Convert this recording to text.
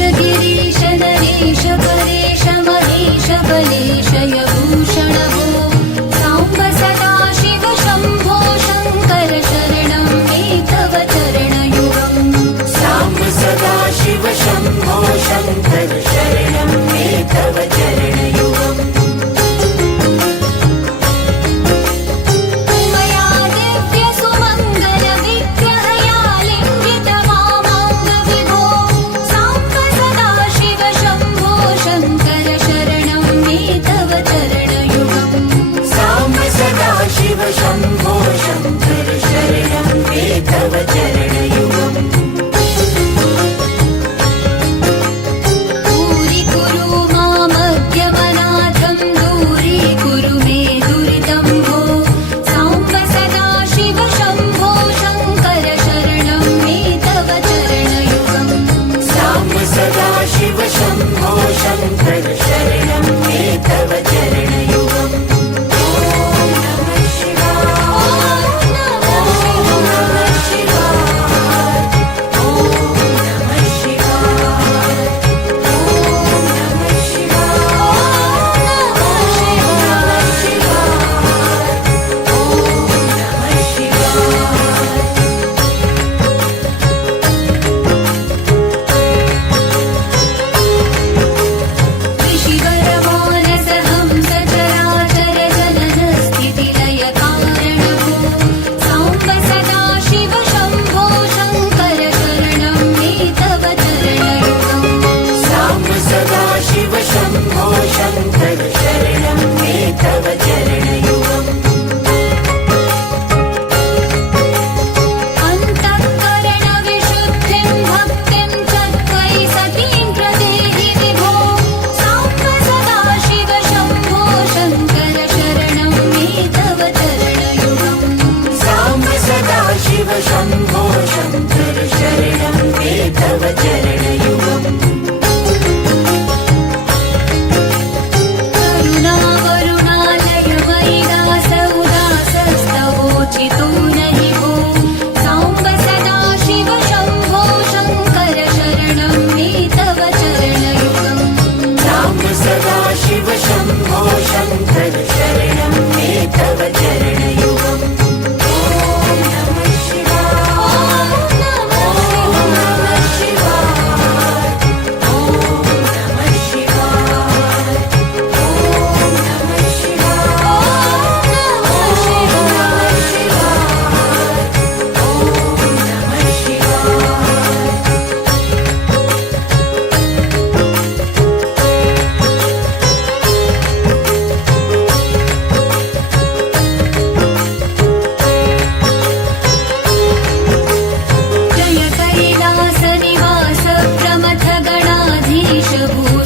गिरीश नरेश परेश महेश बलेश यभूषण भो साम्ब सदा शिव शम्भो शङ्कर शरणं मे तव चरणयुगम् साम्ब सदा शिव शम्भो शङ्कर शरणं मे तव चरणयुगम् मया दिव्य सुमङ्गल विग्रहया लिङ्गित वामाङ्ग विभो साम्ब सदा शिव शम्भो शङ्कर शरणं मे तव चरणयुगम् साम्ब सदा शिव शम्भो शङ्कर शरणं मे तव चरणयुगम् दूरीकुरु मामद्यमनाथं दूरीकुरु मे दुरितं भो साम्ब सदा शिव शम्भो शङ्कर शरणं मे तव चरणयुगम् साम्ब सदा शिव शम्भो शङ्कर शरणं मे तव चरणयुगम् ॐ नमः शिवाय ॐ नमः शिवाय ॐ नमः शिवाय ॐ नमः शिवाय ऋषिवरमानसहंस चराचर जनन स्थितिलय कारणभो साम्ब सदा शिव शम्भो शङ्कर शरणं मे तव चरणयुगम् साम्ब सदा शिव शम्भो शङ्कर शरणं मे तव चरणयुगम् अन्तःकरणविशुद्धिं भक्तिं च त्वयि सतीं प्रदेहि विभो साम्ब सदा शिव शम्भो शङ्कर शरणं मे तव चरणयुगम् साम्ब सदा शिव शम्भो शङ्कर शरणं मे तव चरणयुगम् करुणावरुणालय मयि दास उदासस्तवोचितो नहि भो साम्ब सदा शिव शम्भो शङ्कर शरणं मे तव चरणयुगम् साम्ब सदा शिव शम्भो शङ्कर शरणं मे तव चरणयुगम् ॐ नमः शिवाय ॐ नमः शिवाय ॐ नमः शिवाय ॐ नमः शिवाय ॐ नमः शिवाय जय कैलास निवास प्रमथ गणाधीश भू